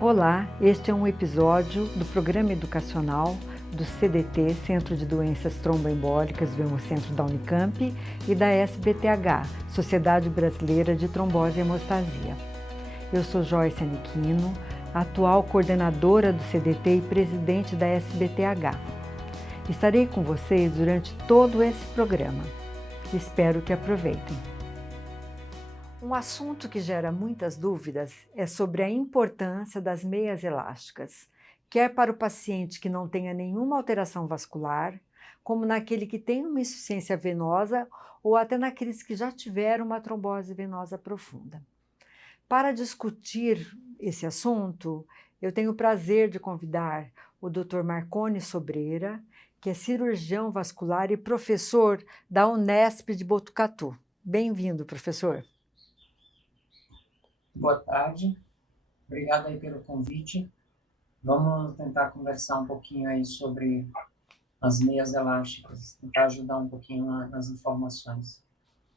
Olá, este é um episódio do programa educacional do CDT, Centro de Doenças Tromboembólicas do Hemocentro da Unicamp e da SBTH, Sociedade Brasileira de Trombose e Hemostasia. Eu sou Joyce Aniquino, atual coordenadora do CDT e presidente da SBTH. Estarei com vocês durante todo esse programa. Espero que aproveitem. Um assunto que gera muitas dúvidas é sobre a importância das meias elásticas, quer para o paciente que não tenha nenhuma alteração vascular, como naquele que tem uma insuficiência venosa ou até naqueles que já tiveram uma trombose venosa profunda. Para discutir esse assunto, eu tenho o prazer de convidar o Dr. Marcone Sobreira, que é cirurgião vascular e professor da Unesp de Botucatu. Bem-vindo, professor. Boa tarde, obrigado aí pelo convite. Vamos tentar conversar um pouquinho aí sobre as meias elásticas, tentar ajudar um pouquinho nas informações.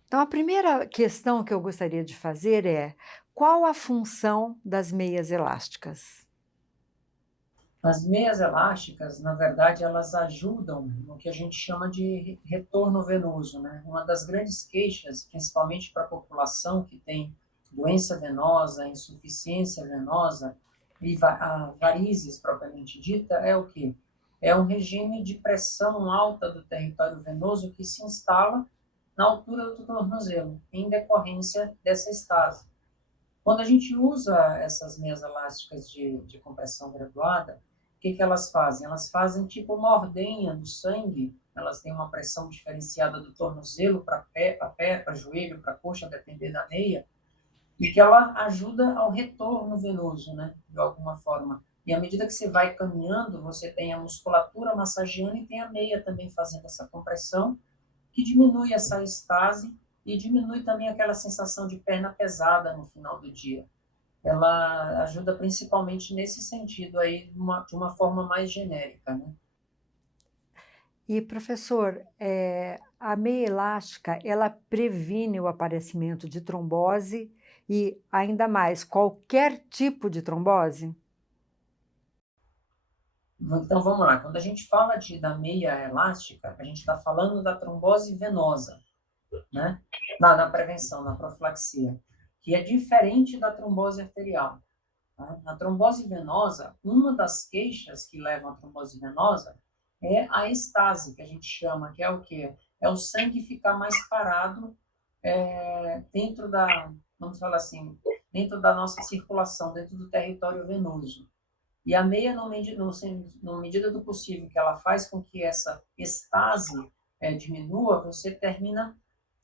Então, a primeira questão que eu gostaria de fazer é: qual a função das meias elásticas? As meias elásticas, na verdade, elas ajudam no que a gente chama de retorno venoso, né? Uma das grandes queixas, principalmente para a população que tem doença venosa, insuficiência venosa e varizes propriamente dita, é o quê? É um regime de pressão alta do território venoso que se instala na altura do tornozelo, em decorrência dessa estase. Quando a gente usa essas meias elásticas de compressão graduada, o que elas fazem? Elas fazem tipo uma ordenha do sangue, elas têm uma pressão diferenciada do tornozelo para pé, para joelho, para coxa, a depender da meia, e que ela ajuda ao retorno venoso, né, de alguma forma. E à medida que você vai caminhando, você tem a musculatura massageando e tem a meia também fazendo essa compressão, que diminui essa estase e diminui também aquela sensação de perna pesada no final do dia. Ela ajuda principalmente nesse sentido aí, de uma forma mais genérica, né? E, professor, a meia elástica, ela previne o aparecimento de trombose e, ainda mais, qualquer tipo de trombose? Então vamos lá, quando a gente fala da meia elástica, a gente está falando da trombose venosa, né? Na prevenção, na profilaxia, que é diferente da trombose arterial. Tá? Na trombose venosa, uma das queixas que levam à trombose venosa é a estase, que a gente chama, que é o quê? É o sangue ficar mais parado dentro da, vamos falar assim, dentro da nossa circulação, dentro do território venoso. E a meia, na medida do possível que ela faz com que essa estase diminua, você termina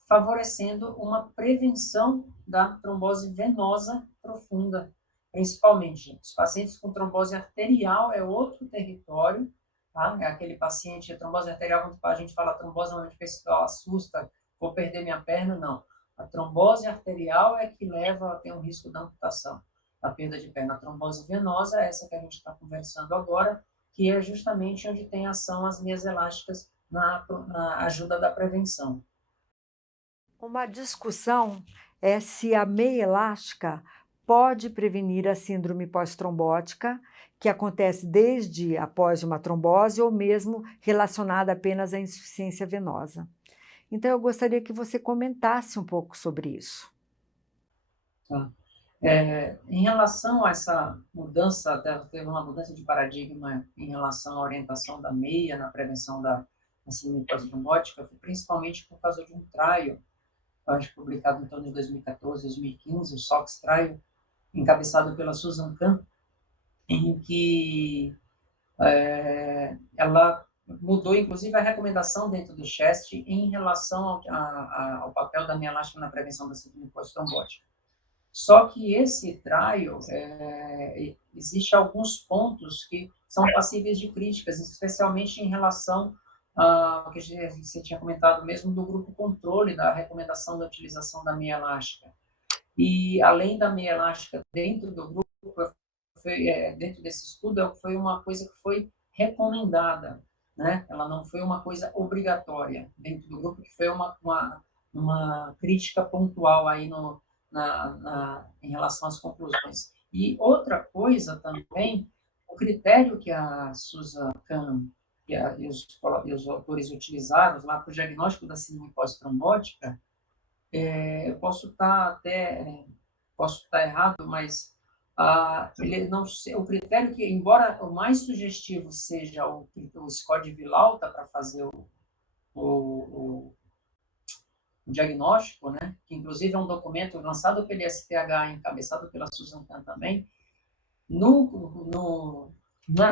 favorecendo uma prevenção da trombose venosa profunda, principalmente. Os pacientes com trombose arterial é outro território, tá? É aquele paciente, a trombose arterial, quando a gente fala trombose, normalmente o pessoal assusta, vou perder minha perna, não. A trombose arterial é que leva a ter um risco da amputação, da perda de perna. A trombose venosa é essa que a gente está conversando agora, que é justamente onde tem ação as meias elásticas na ajuda da prevenção. Uma discussão é se a meia elástica pode prevenir a síndrome pós-trombótica, que acontece desde após uma trombose ou mesmo relacionada apenas à insuficiência venosa. Então, eu gostaria que você comentasse um pouco sobre isso. Tá? Em relação a essa mudança, até teve uma mudança de paradigma em relação à orientação da meia na prevenção da síndrome pós-trombótica, principalmente por causa de um trial, acho publicado em torno de 2014, 2015, o SOX Trial, encabeçado pela Susan Kahn, em que ela mudou, inclusive, a recomendação dentro do CHEST em relação ao papel da meia elástica na prevenção da síndrome pós-trombótica. Só que esse trial, existe alguns pontos que são passíveis de críticas, especialmente em relação ao que você tinha comentado mesmo do grupo controle, da recomendação da utilização da meia elástica. E, além da meia elástica dentro do grupo, dentro desse estudo, foi uma coisa que foi recomendada, né? Ela não foi uma coisa obrigatória dentro do grupo, que foi uma crítica pontual aí em relação às conclusões. E outra coisa também, o critério que a Susan Kahn e os autores utilizaram lá para o diagnóstico da síndrome pós-trombótica, eu posso estar errado, mas ele não, o critério que, embora o mais sugestivo seja o score de Villalta para fazer o diagnóstico, né, que inclusive é um documento lançado pelo SPH, encabeçado pela Susan Kahn também,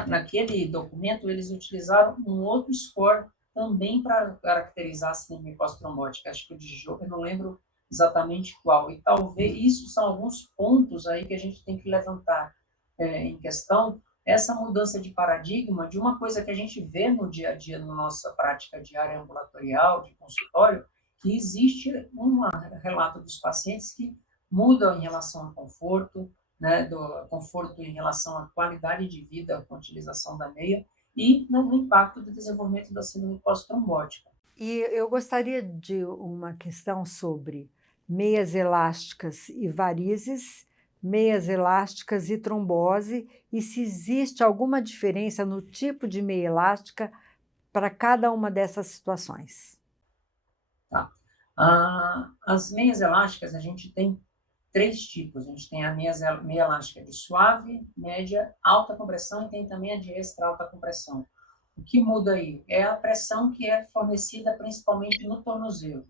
naquele documento eles utilizaram um outro score também para caracterizar a síndrome pós-trombótica, acho que o de jogo, eu não lembro exatamente qual, e talvez isso são alguns pontos aí que a gente tem que levantar em questão, essa mudança de paradigma de uma coisa que a gente vê no dia a dia, na nossa prática diária ambulatorial, de consultório, que existe um relato dos pacientes que mudam em relação ao conforto, né, do conforto em relação à qualidade de vida com a utilização da meia e no impacto do desenvolvimento da síndrome pós-trombótica. E eu gostaria de uma questão sobre meias elásticas e varizes, meias elásticas e trombose, e se existe alguma diferença no tipo de meia elástica para cada uma dessas situações. Tá? As meias elásticas, a gente tem três tipos. A gente tem a meia elástica de suave, média, alta compressão e tem também a de extra alta compressão. O que muda aí é a pressão que é fornecida principalmente no tornozelo.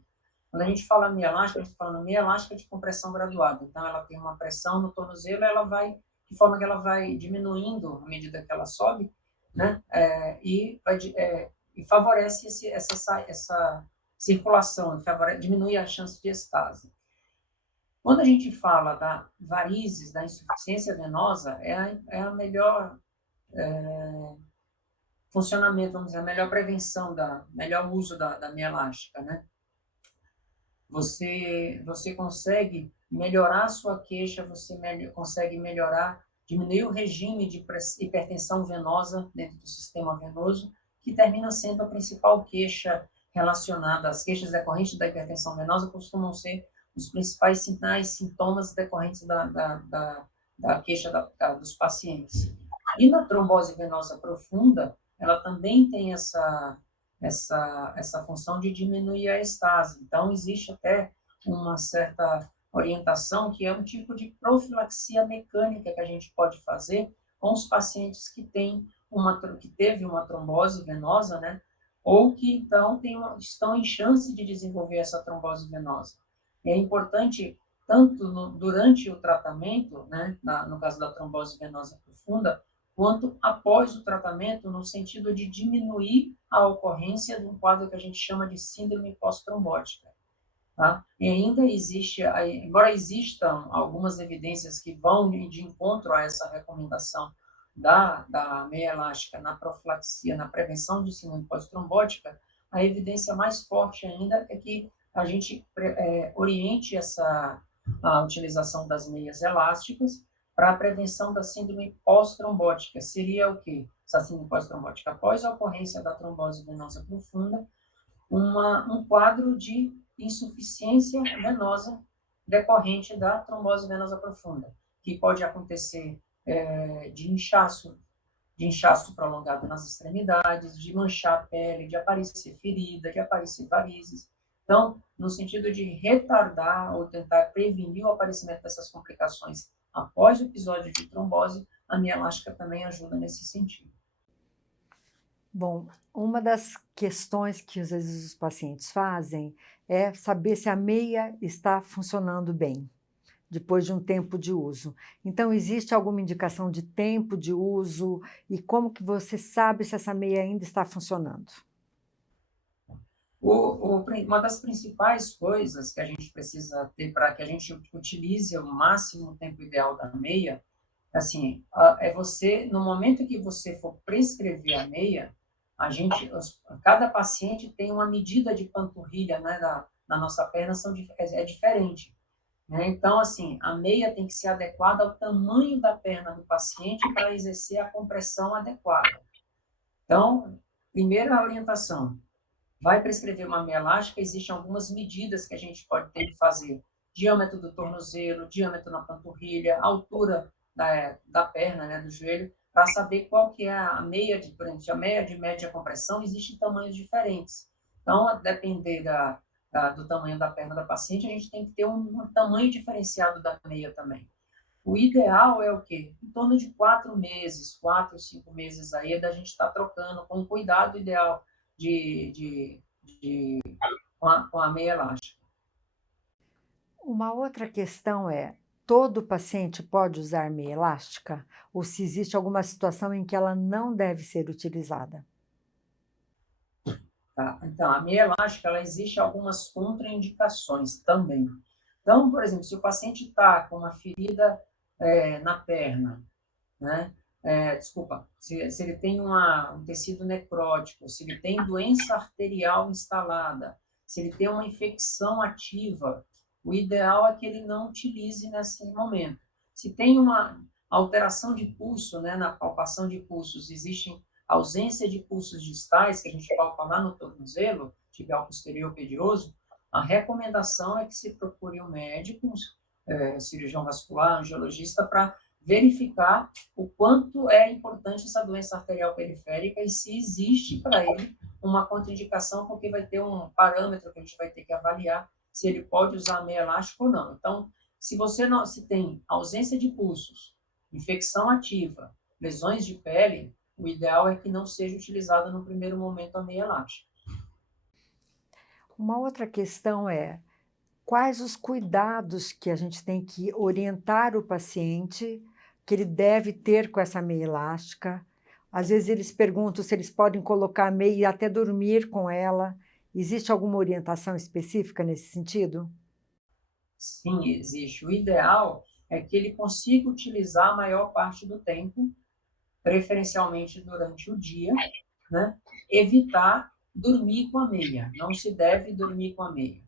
Quando a gente fala meia elástica, a gente está falando meia elástica de compressão graduada. Então, ela tem uma pressão no tornozelo, ela vai, de forma que ela vai diminuindo à medida que ela sobe, né? E favorece essa circulação, diminui a chance de estase. Quando a gente fala da varizes, da insuficiência venosa, é a melhor funcionamento, vamos dizer, a melhor prevenção, melhor uso da meia elástica, né? Você consegue melhorar a sua queixa, consegue melhorar, diminuir o regime de hipertensão venosa dentro do sistema venoso, que termina sendo a principal queixa relacionada. As queixas decorrentes da hipertensão venosa costumam ser os principais sinais, sintomas decorrentes da queixa dos pacientes. E na trombose venosa profunda, ela também tem essa função de diminuir a estase. Então, existe até uma certa orientação que é um tipo de profilaxia mecânica que a gente pode fazer com os pacientes que teve uma trombose venosa, né? Ou que então estão em chance de desenvolver essa trombose venosa. É importante tanto durante o tratamento, né, no caso da trombose venosa profunda, quanto após o tratamento, no sentido de diminuir a ocorrência de um quadro que a gente chama de síndrome pós-trombótica. Tá? E ainda existe, embora existam algumas evidências que vão de encontro a essa recomendação da meia elástica na profilaxia, na prevenção de síndrome pós-trombótica, a evidência mais forte ainda é que a gente oriente a utilização das meias elásticas para a prevenção da síndrome pós-trombótica. Seria o quê? Essa síndrome pós-trombótica, após a ocorrência da trombose venosa profunda, um quadro de insuficiência venosa decorrente da trombose venosa profunda, que pode acontecer de inchaço prolongado nas extremidades, de manchar a pele, de aparecer ferida, de aparecer varizes. Então, no sentido de retardar ou tentar prevenir o aparecimento dessas complicações após o episódio de trombose, a meia elástica também ajuda nesse sentido. Bom, uma das questões que às vezes os pacientes fazem é saber se a meia está funcionando bem depois de um tempo de uso. Então, existe alguma indicação de tempo de uso e como que você sabe se essa meia ainda está funcionando? Uma das principais coisas que a gente precisa ter para que a gente utilize o máximo tempo ideal da meia, assim, é você, no momento que você for prescrever a meia, cada paciente tem uma medida de panturrilha, né, na nossa perna, é diferente. Né? Então, assim, a meia tem que ser adequada ao tamanho da perna do paciente para exercer a compressão adequada. Então, primeira orientação, vai prescrever uma meia elástica, existem algumas medidas que a gente pode ter que fazer. Diâmetro do tornozelo, diâmetro na panturrilha, altura da perna, né, do joelho, para saber qual que é a meia de, por exemplo, se a meia de média compressão, existem tamanhos diferentes. Então, a depender do tamanho da perna da paciente, a gente tem que ter um tamanho diferenciado da meia também. O ideal é o quê? Em torno de 4 meses, 4, 5 meses aí, da gente estar trocando com cuidado ideal com a meia elástica. Uma outra questão é, todo paciente pode usar meia elástica? Ou se existe alguma situação em que ela não deve ser utilizada? Tá? Então, a meia elástica, ela existe algumas contraindicações também. Então, por exemplo, se o paciente está com uma ferida na perna, né? Se ele tem um tecido necrótico, se ele tem doença arterial instalada, se ele tem uma infecção ativa, o ideal é que ele não utilize nesse momento. Se tem uma alteração de pulso, né, na palpação de pulsos, existe ausência de pulsos distais, que a gente palpa lá no tornozelo, tibial posterior pedioso, a recomendação é que se procure um médico, cirurgião vascular, angiologista, para verificar o quanto é importante essa doença arterial periférica e se existe para ele uma contraindicação, porque vai ter um parâmetro que a gente vai ter que avaliar se ele pode usar meia elástica ou não. Então, se tem ausência de pulsos, infecção ativa, lesões de pele, o ideal é que não seja utilizada no primeiro momento a meia elástica. Uma outra questão é, quais os cuidados que a gente tem que orientar o paciente que ele deve ter com essa meia elástica? Às vezes eles perguntam se eles podem colocar a meia e até dormir com ela. Existe alguma orientação específica nesse sentido? Sim, existe. O ideal é que ele consiga utilizar a maior parte do tempo, preferencialmente durante o dia, né? Evitar dormir com a meia. Não se deve dormir com a meia.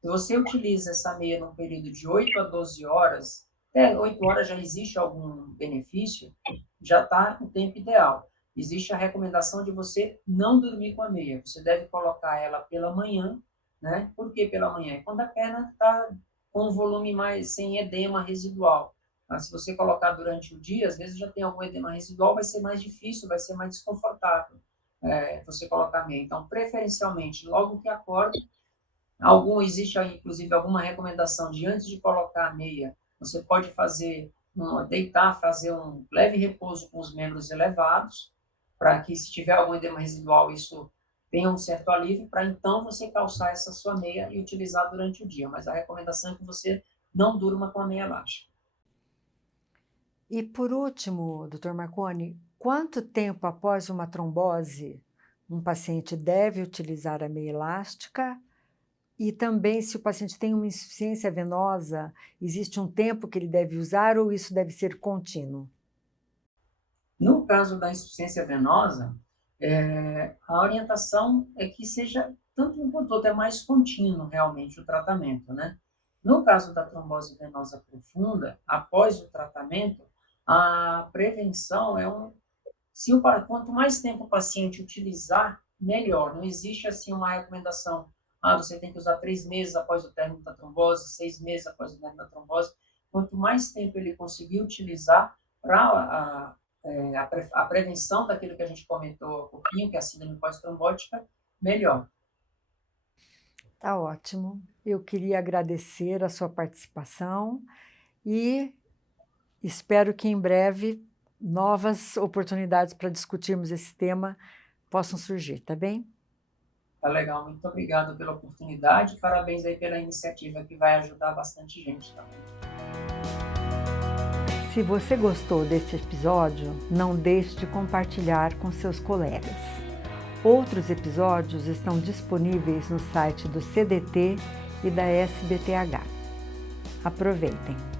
Se você utiliza essa meia num período de 8 a 12 horas, até 8 horas já existe algum benefício, já está o tempo ideal. Existe a recomendação de você não dormir com a meia. Você deve colocar ela pela manhã, né? Por que pela manhã? Quando a perna está com um volume mais, sem edema residual. Mas se você colocar durante o dia, às vezes já tem algum edema residual, vai ser mais difícil, vai ser mais desconfortável você colocar a meia. Então, preferencialmente, logo que acorda, existe inclusive alguma recomendação de antes de colocar a meia, você pode deitar, fazer um leve repouso com os membros elevados, para que se tiver algum edema residual, isso tenha um certo alívio, para então você calçar essa sua meia e utilizar durante o dia. Mas a recomendação é que você não durma com a meia elástica. E por último, Dr. Marconi, quanto tempo após uma trombose um paciente deve utilizar a meia elástica? E também, se o paciente tem uma insuficiência venosa, existe um tempo que ele deve usar ou isso deve ser contínuo? No caso da insuficiência venosa, a orientação é que seja tanto um quanto outro, é mais contínuo realmente o tratamento, né? No caso da trombose venosa profunda, após o tratamento, a prevenção quanto mais tempo o paciente utilizar, melhor. Não existe assim uma recomendação, você tem que usar 3 meses após o término da trombose, 6 meses após o término da trombose. Quanto mais tempo ele conseguir utilizar para a prevenção daquilo que a gente comentou há pouquinho, que é a síndrome pós-trombótica, melhor. Tá ótimo. Eu queria agradecer a sua participação e espero que em breve novas oportunidades para discutirmos esse tema possam surgir, tá bem? Tá legal, muito obrigado pela oportunidade, parabéns aí pela iniciativa que vai ajudar bastante gente também. Se você gostou deste episódio, não deixe de compartilhar com seus colegas. Outros episódios estão disponíveis no site do CDT e da SBTH. Aproveitem!